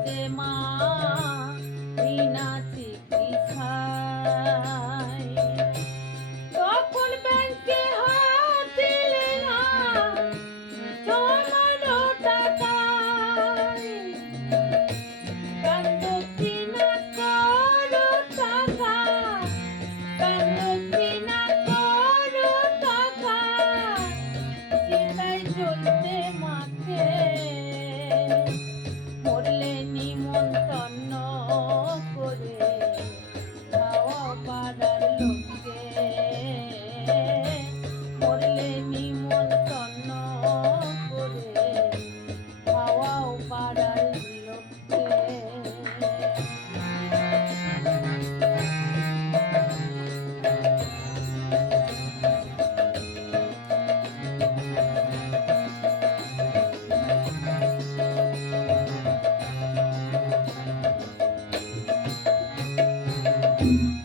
মরল যে মা you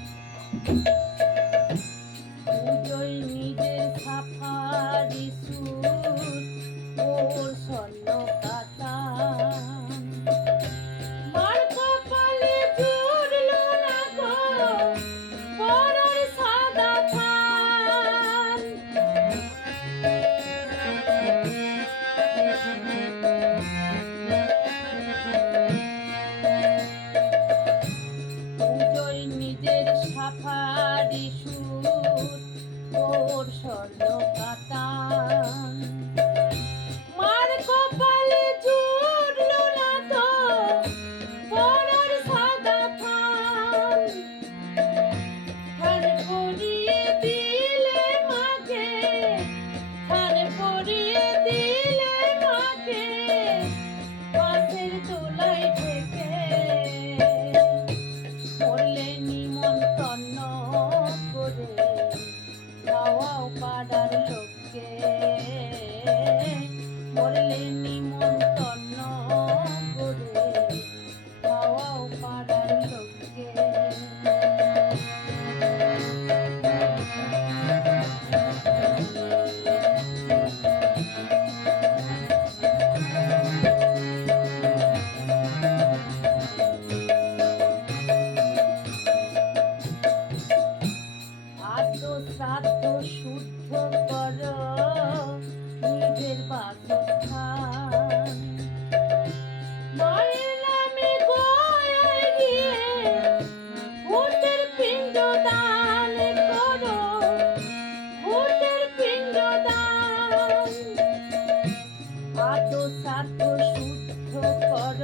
যত সাত শুদ্ধ কর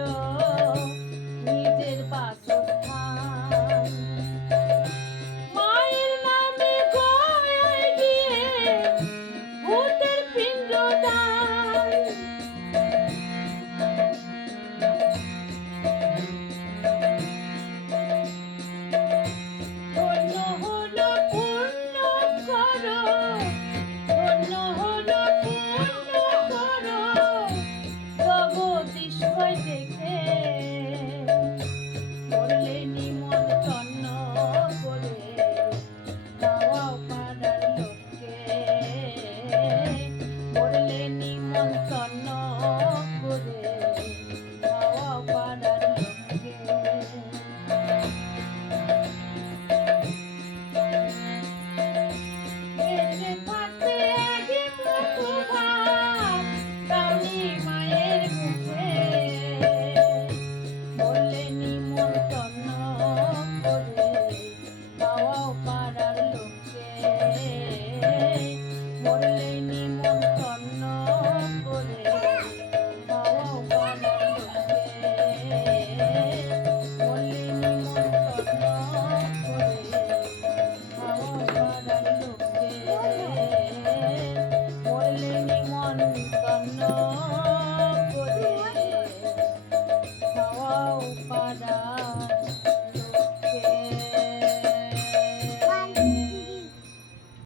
নিজের বাসন